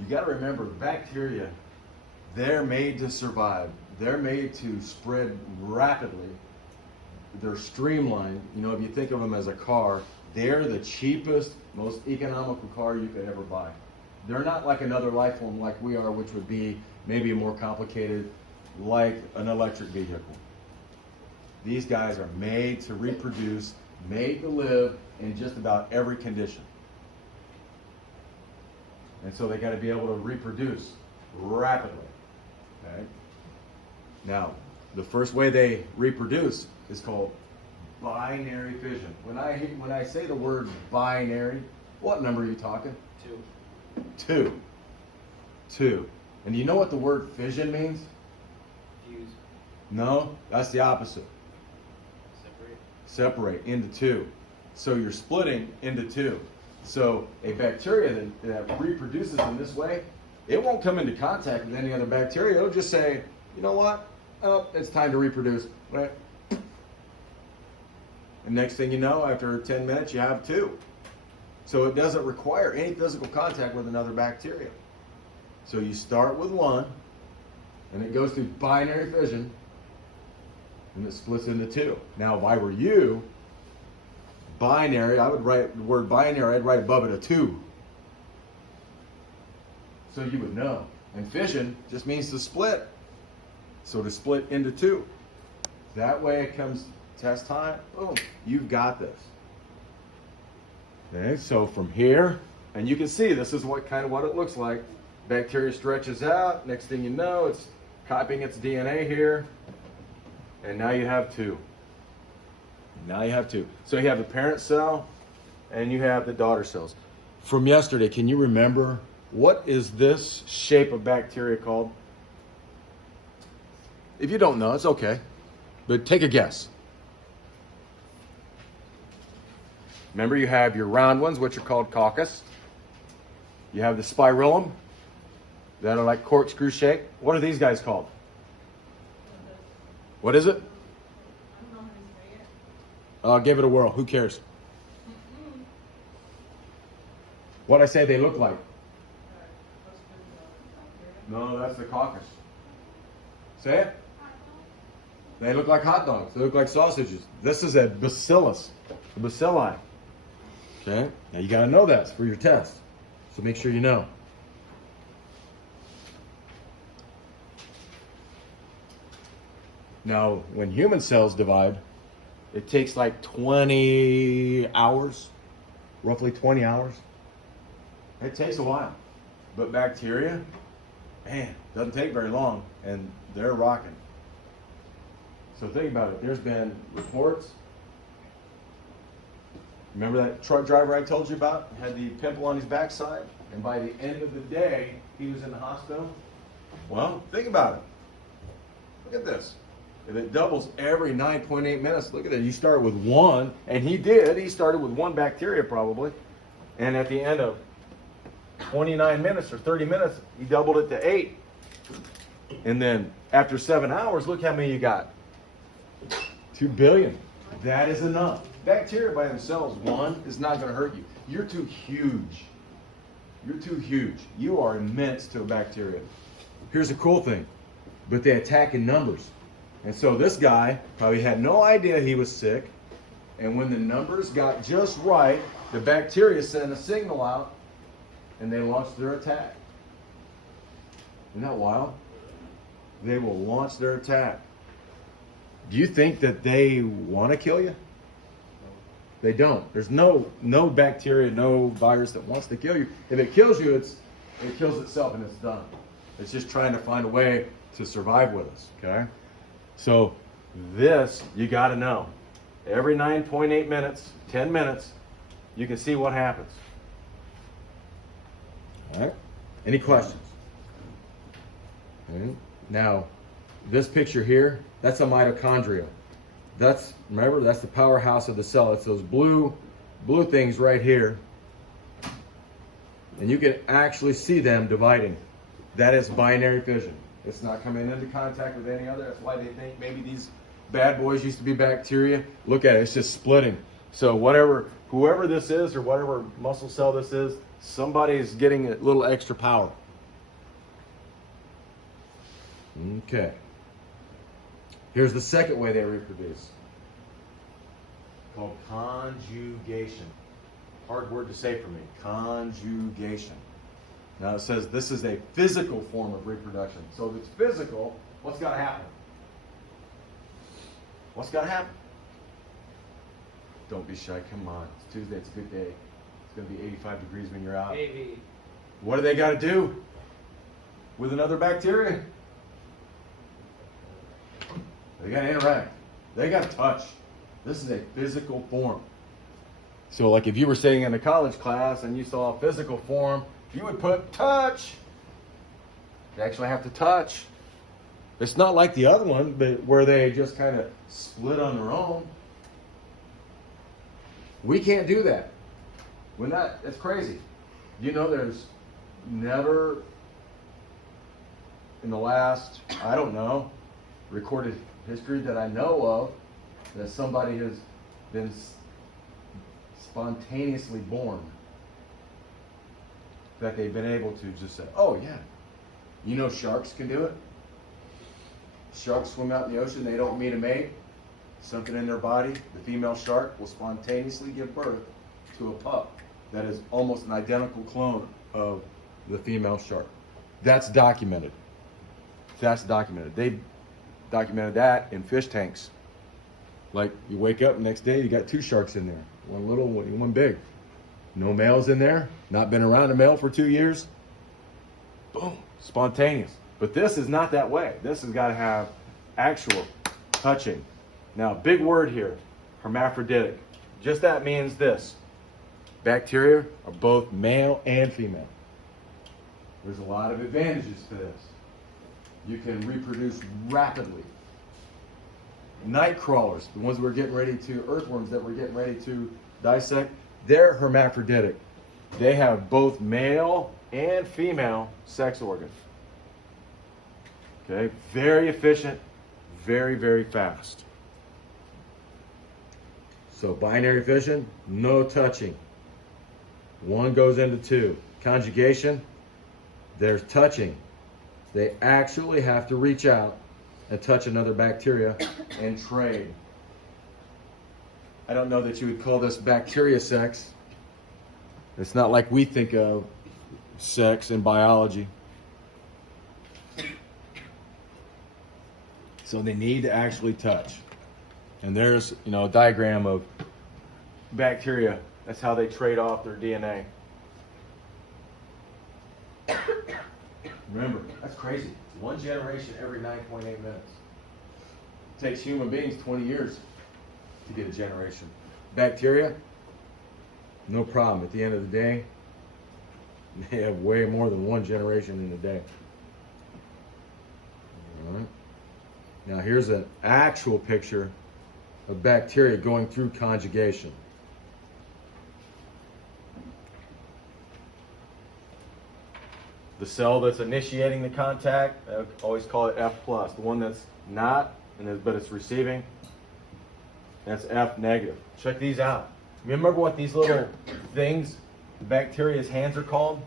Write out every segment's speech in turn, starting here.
You got to remember, bacteria, they're made to survive. They're made to spread rapidly. They're streamlined. You know, if you think of them as a car, they're the cheapest, most economical car you could ever buy. They're not like another life form like we are, which would be maybe more complicated, like an electric vehicle. These guys are made to reproduce, made to live in just about every condition. And so they got to be able to reproduce rapidly. Okay? Now, the first way they reproduce is called binary fission. When I say the word binary, what number are you talking? 2. 2. And do you know what the word fission means? Fuse. No, that's the opposite. Separate into 2. So you're splitting into 2. So a bacteria that reproduces in this way, it won't come into contact with any other bacteria. It'll just say, you know what? Oh, it's time to reproduce. Right? And next thing you know, after 10 minutes, you have 2. So it doesn't require any physical contact with another bacteria. So you start with 1, and it goes through binary fission, and it splits into 2. Now, if I were you, binary, I would write the word binary, I'd write above it a 2. So you would know. And fission just means to split. So to split into 2. That way it comes test time, boom, you've got this. Okay, so from here, and you can see this is what it looks like. Bacteria stretches out, next thing you know, it's copying its DNA here, and now you have 2. Now you have 2. So you have the parent cell, and you have the daughter cells. From yesterday, can you remember, what is this shape of bacteria called? If you don't know, it's okay, but take a guess. Remember, you have your round ones, which are called coccus. You have the spirillum, that are like corkscrew shape. What are these guys called? What is it? Give it a whirl. Who cares? What I say they look like? No, that's the coccus. Say it. They look like hot dogs. They look like sausages. This is a bacillus, a bacilli. Okay? Now you got to know that for your test. So make sure you know. Now, when human cells divide, it takes like 20 hours, roughly 20 hours. It takes a while. But bacteria, man, doesn't take very long, and they're rocking. So think about it. There's been reports. Remember that truck driver I told you about? Had the pimple on his backside, and by the end of the day, he was in the hospital. Well, think about it. Look at this. If it doubles every 9.8 minutes, look at that. You start with 1, and he did. He started with 1 bacteria probably, and at the end of 29 minutes or 30 minutes, he doubled it to 8. And then after 7 hours, look how many you got. 2 billion. That is enough. Bacteria by themselves, 1, is not going to hurt you. You're too huge. You're too huge. You are immense to a bacteria. Here's the cool thing. But they attack in numbers. And so this guy probably had no idea he was sick. And when the numbers got just right, the bacteria sent a signal out, and they launched their attack. Isn't that wild? They will launch their attack. Do you think that they want to kill you? They don't. There's no bacteria, no virus that wants to kill you. If it kills you, it kills itself and it's done. It's just trying to find a way to survive with us, okay? So this, you got to know. Every 9.8 minutes, 10 minutes, you can see what happens. All right? Any questions? Okay. Now, this picture here, that's a mitochondria. Remember, that's the powerhouse of the cell. It's those blue things right here. And you can actually see them dividing. That is binary fission. It's not coming into contact with any other. That's why they think maybe these bad boys used to be bacteria. Look at it, it's just splitting. So whoever this is or whatever muscle cell this is, somebody is getting a little extra power. Okay. Here's the second way they reproduce. Called conjugation. Hard word to say for me. Conjugation. Now it says this is a physical form of reproduction. So if it's physical, what's got to happen? What's got to happen? Don't be shy. Come on. It's Tuesday. It's a good day. It's going to be 85 degrees when you're out. AV. What do they got to do with another bacteria? They got to interact. They got to touch. This is a physical form. So like if you were sitting in a college class and you saw a physical form, you would put touch. They actually have to touch. It's not like the other one, but where they just kind of split on their own. We can't do that. We're not, it's crazy. You know, there's never in the last, I don't know, recorded history that I know of that somebody has been spontaneously born. That they've been able to just say, oh yeah, you know sharks can do it. Sharks swim out in the ocean, they don't meet a mate. Something in their body, the female shark will spontaneously give birth to a pup that is almost an identical clone of the female shark. That's documented. That's documented. They documented that in fish tanks. Like you wake up the next day, you got two sharks in there. One little, one big. No males in there. Not been around a male for 2 years. Boom. Spontaneous. But this is not that way. This has got to have actual touching. Now, big word here. Hermaphroditic. Just that means this. Bacteria are both male and female. There's a lot of advantages to this. You can reproduce rapidly. Night crawlers, the ones we're getting ready to, earthworms that we're getting ready to dissect, they're hermaphroditic. They have both male and female sex organs. Okay, very efficient, very, very fast. So binary fission, no touching. One goes into two. Conjugation, there's touching. They actually have to reach out and touch another bacteria and trade. I don't know that you would call this bacteria sex. It's not like we think of sex in biology. So they need to actually touch. And there's, a diagram of bacteria. That's how they trade off their DNA. Remember, that's crazy. One generation every 9.8 minutes. It takes human beings 20 years to get a generation. Bacteria, no problem. At the end of the day, they have way more than one generation in a day. All right. Now here's an actual picture of bacteria going through conjugation. The cell that's initiating the contact, I always call it F+. The one that's not, but it's receiving, that's F negative. Check these out. Remember what these little things, the bacteria's hands are called?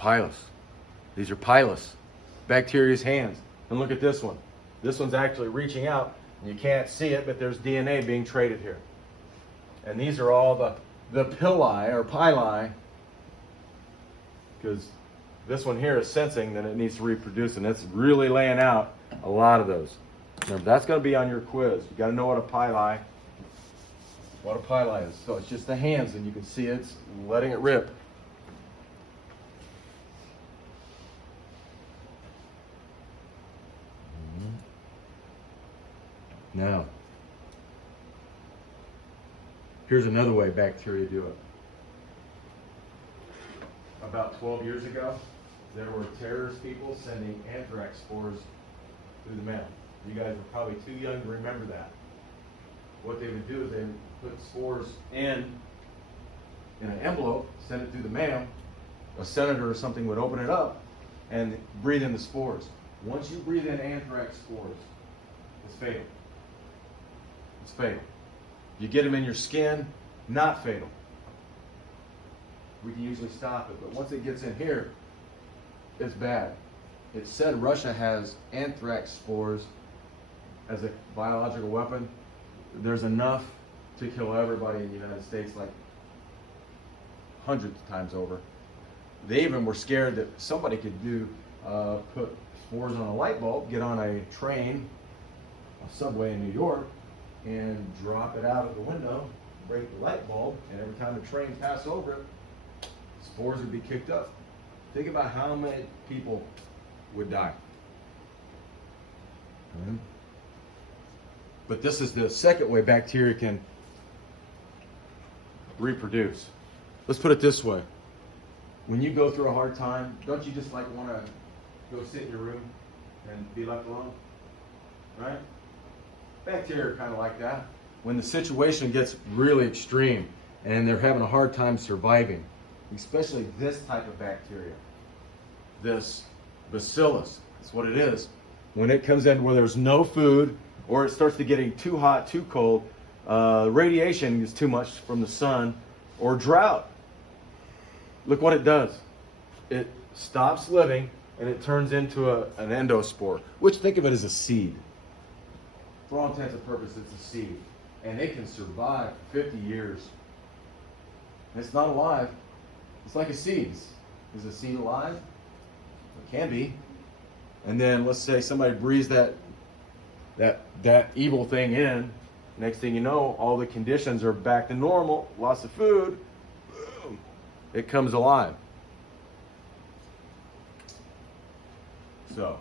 Pilus. These are pilus. Bacteria's hands. And look at this one. This one's actually reaching out. You can't see it, but there's DNA being traded here. And these are all the pili or pili, because this one here is sensing that it needs to reproduce, and it's really laying out a lot of those. Remember, that's going to be on your quiz. You got to know what a pili is. So it's just the hands, and you can see it's letting it rip. Now, here's another way bacteria do it. About 12 years ago, there were terrorist people sending anthrax spores through the mail. You guys were probably too young to remember that. What they would do is they would put spores in an envelope, send it through the mail. A senator or something would open it up and breathe in the spores. Once you breathe in anthrax spores, it's fatal. It's fatal. You get them in your skin, not fatal. We can usually stop it, but once it gets in here, it's bad. It's said Russia has anthrax spores as a biological weapon. There's enough to kill everybody in the United States, like hundreds of times over. They even were scared that somebody could put spores on a light bulb, get on a train, a subway in New York, and drop it out of the window, break the light bulb, and every time the train passed over it, spores would be kicked up. Think about how many people would die. But this is the second way bacteria can reproduce. Let's put it this way. When you go through a hard time, don't you just like want to go sit in your room and be left alone? Right? Bacteria are kind of like that. When the situation gets really extreme and they're having a hard time surviving, especially this type of bacteria, this bacillus, that's what it is. When it comes in where there's no food, or it starts to getting too hot, too cold, radiation is too much from the sun, or drought, look what it does. It stops living and it turns into an endospore, which think of it as a seed. For all intents and purposes, it's a seed. And it can survive 50 years. It's not alive. It's like a seed. Is a seed alive? It can be. And then let's say somebody breathes that evil thing in. Next thing you know, all the conditions are back to normal. Lots of food. Boom. It comes alive. So,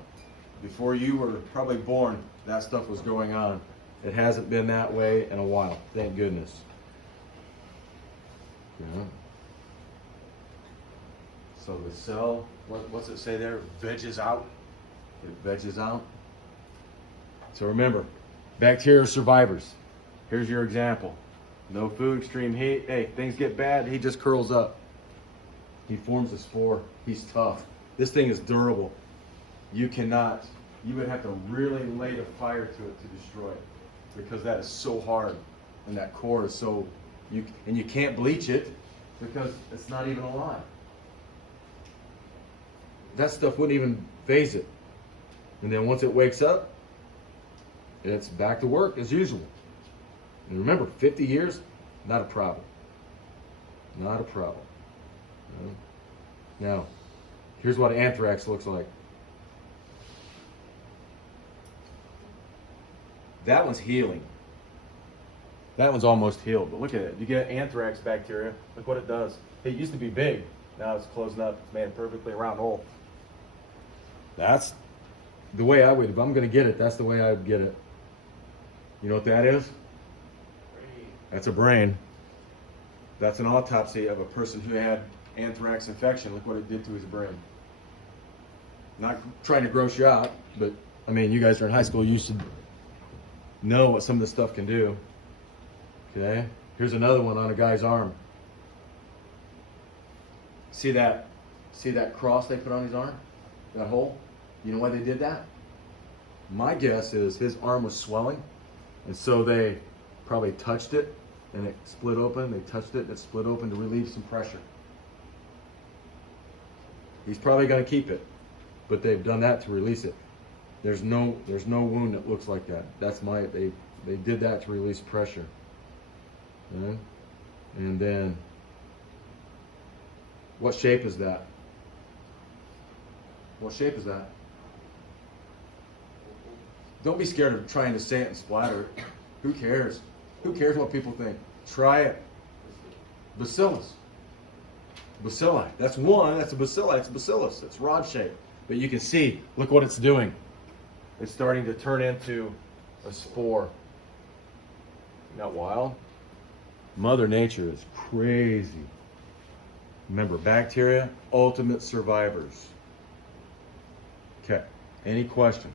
before you were probably born, that stuff was going on. It hasn't been that way in a while. Thank goodness. Yeah. So the cell, what's it say there? Veges out. It veges out. So remember, bacteria are survivors. Here's your example. No food, extreme heat. Hey, things get bad, he just curls up. He forms a spore. He's tough. This thing is durable. You would have to really light a fire to it to destroy it, because that is so hard and that core is so, and you can't bleach it because it's not even alive. That stuff wouldn't even phase it. And then once it wakes up, it's back to work as usual. And remember, 50 years, not a problem. Not a problem. Now, here's what anthrax looks like. That one's healing. That one's almost healed, but look at it. You get anthrax bacteria, look what it does. It used to be big, now it's closing up. It's made a perfectly round hole. That's the way I would, if I'm gonna get it, that's the way I would get it. You know what that is? That's a brain. That's an autopsy of a person who had anthrax infection. Look what it did to his brain. Not trying to gross you out, but I mean, you guys are in high school, you should know what some of this stuff can do. Okay, here's another one on a guy's arm. See that cross they put on his arm? That hole? You know why they did that? My guess is his arm was swelling, and so they probably touched it and it split open. They touched it and it split open to relieve some pressure. He's probably going to keep it, but they've done that to release it. There's no wound that looks like that. They did that to release pressure. Okay? And then, what shape is that? What shape is that? Don't be scared of trying to say it and splatter it. Who cares? Who cares what people think? Try it. Bacillus. Bacilli. That's one. That's a bacilli. It's a bacillus. It's rod shaped. But you can see, look what it's doing. It's starting to turn into a spore. Not wild? Mother Nature is crazy. Remember, bacteria, ultimate survivors. Okay. Any questions?